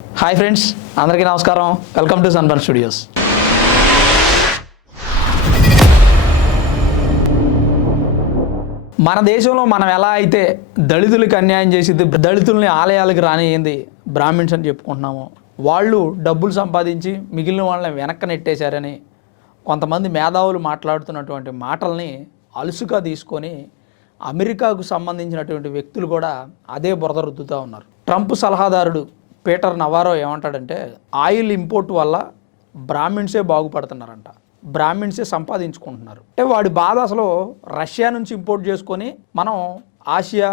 Hi friends అందరికీ నమస్కారం. Welcome to sunburn studios మన దేశంలో మనం ఎలా అయితే దళితులకు అన్యాయం చేసింది దళితుల్ని ఆలయాలకు రానియింది బ్రాహ్మిన్స్ అని చెప్పుకుంటున్నాము వాళ్ళు డబ్బులు సంపాదించి మిగిలిన వాళ్ళని వెనక్కి నెట్టేశారని కొంతమంది మేధావులు మాట్లాడుతున్నటువంటి మాటల్ని అలుసుగా తీసుకొని అమెరికాకు సంబంధించినటువంటి వ్యక్తులు కూడా అదే బురద రుద్దుతూ ఉన్నారు. ట్రంప్ సలహాదారుడు పీటర్ నవారో ఏమంటాడంటే ఆయిల్ ఇంపోర్ట్ వల్ల బ్రాహ్మిన్సే బాగుపడుతున్నారంట. బ్రాహ్మిన్సే సంపాదించుకుంటున్నారు. అంటే వాడి బాధ అసలు రష్యా నుంచి ఇంపోర్ట్ చేసుకొని మనం ఆసియా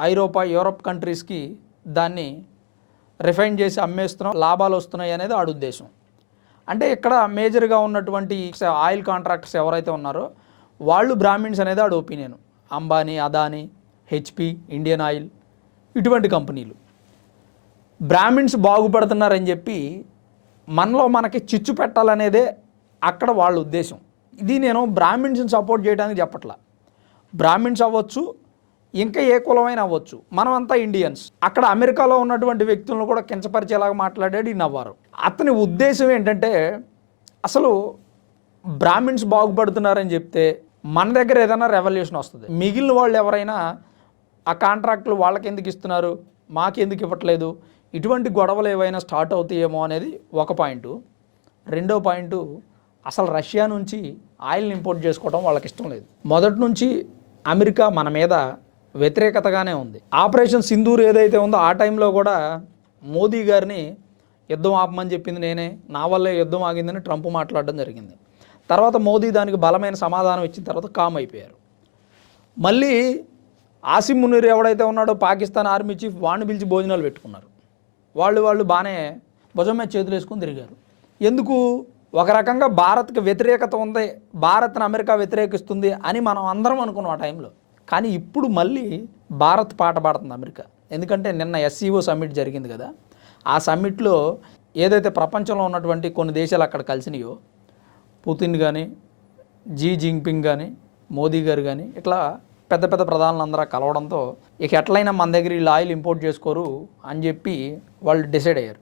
ఐరోపా యూరప్ కంట్రీస్కి దాన్ని రిఫైన్ చేసి అమ్మేస్తున్నాం లాభాలు వస్తున్నాయి అనేది ఆడు ఉద్దేశం. అంటే ఇక్కడ మేజర్గా ఉన్నటువంటి ఆయిల్ కాంట్రాక్టర్స్ ఎవరైతే ఉన్నారో వాళ్ళు బ్రాహ్మిన్స్ అనేది ఆడు opinion. Ambani Adani HP Indian oil ఇటువంటి కంపెనీలు. బ్రాహ్మిన్స్ బాగుపడుతున్నారని చెప్పి మనలో మనకి చిచ్చు పెట్టాలనేదే అక్కడ వాళ్ళ ఉద్దేశం. ఇది నేను బ్రాహ్మిన్స్ని సపోర్ట్ చేయడానికి చెప్పట్లా. బ్రాహ్మిన్స్ అవ్వచ్చు ఇంకా ఏ కులమైన అవ్వచ్చు. మనమంతా ఇండియన్స్. అక్కడ అమెరికాలో ఉన్నటువంటి వ్యక్తులను కూడా కించపరిచేలాగా మాట్లాడాడు ఈ నవ్వారు. అతని ఉద్దేశం ఏంటంటే అసలు బ్రాహ్మిన్స్ బాగుపడుతున్నారని చెప్తే మన దగ్గర ఏదైనా రెవల్యూషన్ వస్తుంది. మిగిలిన వాళ్ళు ఎవరైనా ఆ కాంట్రాక్టులు వాళ్ళకి ఎందుకు ఇస్తున్నారు? మాకెందుకు ఇవ్వట్లేదు? ఇటువంటి గొడవలు ఏవైనా స్టార్ట్ అవుతాయేమో అనేది ఒక పాయింట్. రెండో పాయింట్ అసలు రష్యా నుంచి ఆయిల్ని ఇంపోర్ట్ చేసుకోవడం వాళ్ళకి ఇష్టం లేదు. మొదటి నుంచి అమెరికా మన మీద వ్యతిరేకతగానే ఉంది. ఆపరేషన్ సింధూర్ ఏదైతే ఉందో ఆ టైంలో కూడా మోదీ గారిని యుద్ధం ఆపమని చెప్పింది నేనే నా వల్లే యుద్ధం ఆగిందని ట్రంప్ మాట్లాడడం జరిగింది. తర్వాత మోదీ దానికి బలమైన సమాధానం ఇచ్చిన తర్వాత కామ్ అయిపోయారు. మళ్ళీ ఆసిమ్ మునీర్ ఎవడైతే ఉన్నాడో పాకిస్తాన్ ఆర్మీ చీఫ్ వాడిని పిలిచి భోజనాలు పెట్టుకున్నారు. వాళ్ళు వాళ్ళు బాగానే భుజం మీద చేతులు వేసుకొని తిరిగారు. ఎందుకు? ఒక రకంగా భారత్కి వ్యతిరేకత ఉంది భారత్ను అమెరికా వ్యతిరేకిస్తుంది అని మనం అందరం అనుకున్నాం ఆ టైంలో. కానీ ఇప్పుడు మళ్ళీ భారత్ పాట పాడుతుంది అమెరికా. ఎందుకంటే నిన్న ఎస్సీఓ సమ్మిట్ జరిగింది కదా. ఆ సమ్మిట్లో ఏదైతే ప్రపంచంలో ఉన్నటువంటి కొన్ని దేశాలు అక్కడ కలిసినాయో పుతిన్ కానీ జీ జింగ్పింగ్ కానీ మోదీ గారు కానీ ఇట్లా పెద్ద పెద్ద ప్రధానులందరూ కలవడంతో ఇక ఎట్లయినా మన దగ్గర వీళ్ళు ఆయిల్ ఇంపోర్ట్ చేసుకోరు అని చెప్పి వాళ్ళు డిసైడ్ అయ్యారు.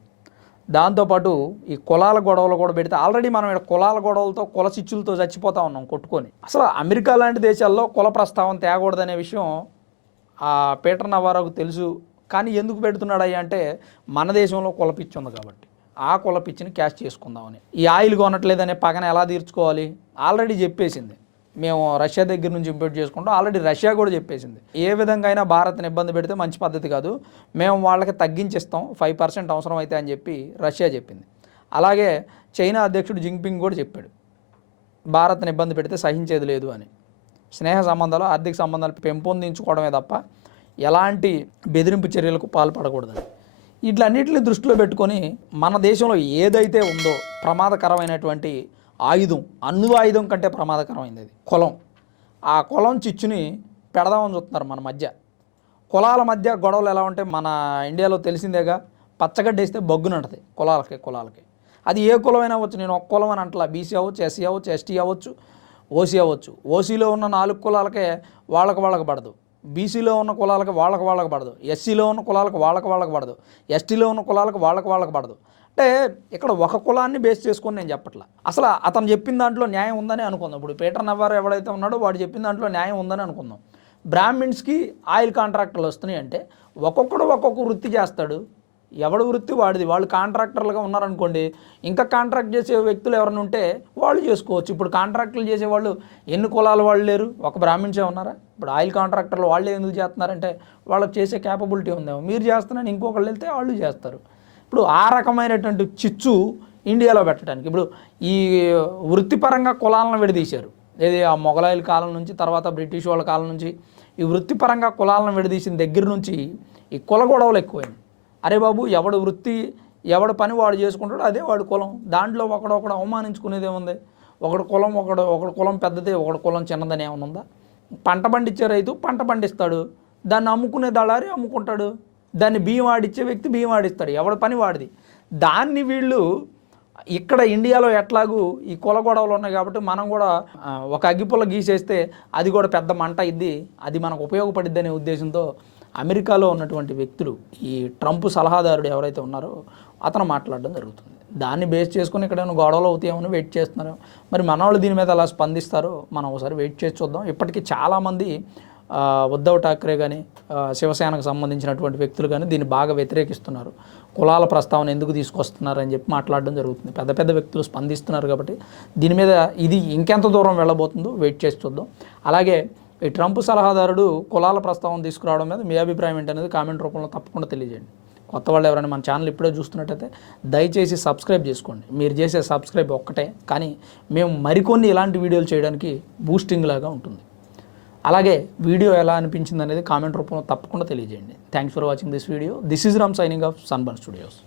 దాంతోపాటు ఈ కులాల గొడవలు కూడా పెడితే ఆల్రెడీ మనం ఇక్కడ కులాల గొడవలతో కుల చిచ్చులతో చచ్చిపోతా ఉన్నాం కొట్టుకొని. అసలు అమెరికా లాంటి దేశాల్లో కుల ప్రస్తావన తేకూడదనే విషయం ఆ పీటర్ నవారాకు తెలుసు. కానీ ఎందుకు పెడుతున్నాడు అయ్యా అంటే మన దేశంలో కుల పిచ్చి ఉంది కాబట్టి. ఆ కుల పిచ్చిని క్యాష్ చేసుకుందామని. ఈ ఆయిల్ కొనట్లేదనే పగన ఎలా తీర్చుకోవాలి? ఆల్రెడీ చెప్పేసింది. మేము రష్యా దగ్గర నుంచి ఇంపోర్ట్ చేసుకుంటాం. ఆల్రెడీ రష్యా కూడా చెప్పేసింది. ఏ విధంగా అయినా భారత్ని ఇబ్బంది పెడితే మంచి పద్ధతి కాదు. మేము వాళ్ళకి తగ్గించిస్తాం. ఫైవ్ పర్సెంట్ అవసరం అయితే అని చెప్పి రష్యా చెప్పింది. అలాగే చైనా అధ్యక్షుడు జింగ్పింగ్ కూడా చెప్పాడు. భారత్ని ఇబ్బంది పెడితే సహించేది లేదు అని. స్నేహ సంబంధాలు ఆర్థిక సంబంధాలు పెంపొందించుకోవడమే తప్ప ఎలాంటి బెదిరింపు చర్యలకు పాల్పడకూడదని. వీటిలన్నింటిని దృష్టిలో పెట్టుకొని మన దేశంలో ఏదైతే ఉందో ప్రమాదకరమైనటువంటి ఆయుధం అన్ను ఆయుధం కంటే ప్రమాదకరమైనది అది. కులం. ఆ కులం చిచ్చుని పెడదామని చూస్తున్నారు మన మధ్య. కులాల మధ్య గొడవలు ఎలా ఉంటే మన ఇండియాలో తెలిసిందేగా పచ్చగడ్డ వేస్తే బొగ్గునంటది కులాలకి కులాలకి. అది ఏ కులమైనా అవ్వచ్చు నేను ఒక కులం అని అంటలా బీసీ అవ్వచ్చు ఎస్సీ అవ్వచ్చు ఎస్టీ అవ్వచ్చు ఓసీ అవ్వచ్చు. ఓసీలో ఉన్న నాలుగు కులాలకే వాళ్ళకి వాళ్ళకి పడదు. బీసీలో ఉన్న కులాలకు వాళ్ళకి వాళ్ళకి పడదు. ఎస్సీలో ఉన్న కులాలకు వాళ్ళకి వాళ్ళకి పడదు. ఎస్టీలో ఉన్న కులాలకు వాళ్ళకి వాళ్ళకి పడదు. అంటే ఇక్కడ ఒక కులాన్ని బేస్ చేసుకొని నేను చెప్పట్లా. అసలు అతను చెప్పిన దాంట్లో న్యాయం ఉందని అనుకుందాం. ఇప్పుడు పీటర్ నవ్వారు ఎవడైతే ఉన్నాడో వాడు చెప్పిన దాంట్లో న్యాయం ఉందని అనుకుందాం. బ్రాహ్మిన్స్కి ఆయిల్ కాంట్రాక్టర్లు వస్తున్నాయి అంటే ఒక్కొక్కడు ఒక్కొక్క వృత్తి చేస్తాడు. ఎవడు వృత్తి వాడిది? వాళ్ళు కాంట్రాక్టర్లుగా ఉన్నారనుకోండి ఇంకా కాంట్రాక్ట్ చేసే వ్యక్తులు ఎవరైనా ఉంటే వాళ్ళు చేసుకోవచ్చు. ఇప్పుడు కాంట్రాక్టులు చేసేవాళ్ళు ఎన్ని కులాల వాళ్ళు లేరు? ఒక బ్రాహ్మిన్సే ఉన్నారా? ఇప్పుడు ఆయిల్ కాంట్రాక్టర్లు వాళ్ళే ఎందుకు చేస్తున్నారంటే వాళ్ళకి చేసే క్యాపబిలిటీ ఉందేమో. మీరు చేస్తున్నారని ఇంకొకళ్ళు వెళ్తే వాళ్ళు చేస్తారు. ఇప్పుడు ఆ రకమైనటువంటి చిచ్చు ఇండియాలో పెట్టడానికి. ఇప్పుడు ఈ వృత్తిపరంగా కులాలను విడదీశారు. ఏది ఆ మొఘలాయిల కాలం నుంచి తర్వాత బ్రిటిష్ వాళ్ళ కాలం నుంచి ఈ వృత్తిపరంగా కులాలను విడదీసిన దగ్గర నుంచి ఈ కుల గొడవలు ఎక్కువైంది అరే బాబు ఎవడు వృత్తి ఎవడు పని వాడు చేసుకుంటాడో అదే వాడు కులం. దాంట్లో ఒకడొకడు అవమానించుకునేది ఏముంది? ఒకడు కులం ఒకడు ఒకడు కులం పెద్దది ఒకడు కులం చిన్నదని ఏమైనా ఉందా? పంట పండించే రైతు పంట పండిస్తాడు. దాన్ని అమ్ముకునే దళారి అమ్ముకుంటాడు. దాన్ని బియ్యం ఆడిచ్చే వ్యక్తి బియ్యం ఆడిస్తాడు. ఎవడ పని వాడిది. దాన్ని వీళ్ళు ఇక్కడ ఇండియాలో ఎట్లాగూ ఈ కుల గొడవలు ఉన్నాయి కాబట్టి మనం కూడా ఒక అగ్గిపుల్ల గీసేస్తే అది కూడా పెద్ద మంట ఇద్ది అది మనకు ఉపయోగపడిద్ది అనే ఉద్దేశంతో అమెరికాలో ఉన్నటువంటి వ్యక్తులు ఈ ట్రంప్ సలహాదారుడు ఎవరైతే ఉన్నారో అతను మాట్లాడడం జరుగుతుంది. దాన్ని బేస్ చేసుకుని ఇక్కడ ఏమైనా గొడవలు అవుతాయేమని వెయిట్ చేస్తున్నారు. మరి మన వాళ్ళు దీని మీద అలా స్పందిస్తారో మనం ఒకసారి వెయిట్ చేసి చూద్దాం. ఇప్పటికీ చాలామంది ఉద్ధవ్ ఠాక్రే కానీ శివసేనకు సంబంధించినటువంటి వ్యక్తులు కానీ దీన్ని బాగా వ్యతిరేకిస్తున్నారు. కులాల ప్రస్తావన ఎందుకు తీసుకొస్తున్నారు అని చెప్పి మాట్లాడడం జరుగుతుంది. పెద్ద పెద్ద వ్యక్తులు స్పందిస్తున్నారు కాబట్టి దీని మీద ఇది ఇంకెంత దూరం వెళ్ళబోతుందో వెయిట్ చేసి చూద్దాం. అలాగే ఈ ట్రంప్ సలహాదారుడు కులాల ప్రస్తావన తీసుకురావడం మీద మీ అభిప్రాయం ఏంటనేది కామెంట్ రూపంలో తప్పకుండా తెలియజేయండి. కొత్త వాళ్ళు ఎవరైనా మన ఛానల్ ఇప్పుడే చూస్తున్నట్టయితే దయచేసి సబ్స్క్రైబ్ చేసుకోండి. మీరు చేసే సబ్స్క్రైబ్ ఒక్కటే కానీ మేము మరికొన్ని ఇలాంటి వీడియోలు చేయడానికి బూస్టింగ్ లాగా ఉంటుంది. అలాగే వీడియో ఎలా అనిపించింది అనేది కామెంట్ రూపంలో తప్పకుండా తెలియజేయండి. Thanks for watching this video this is Ram signing off Sunburn Studios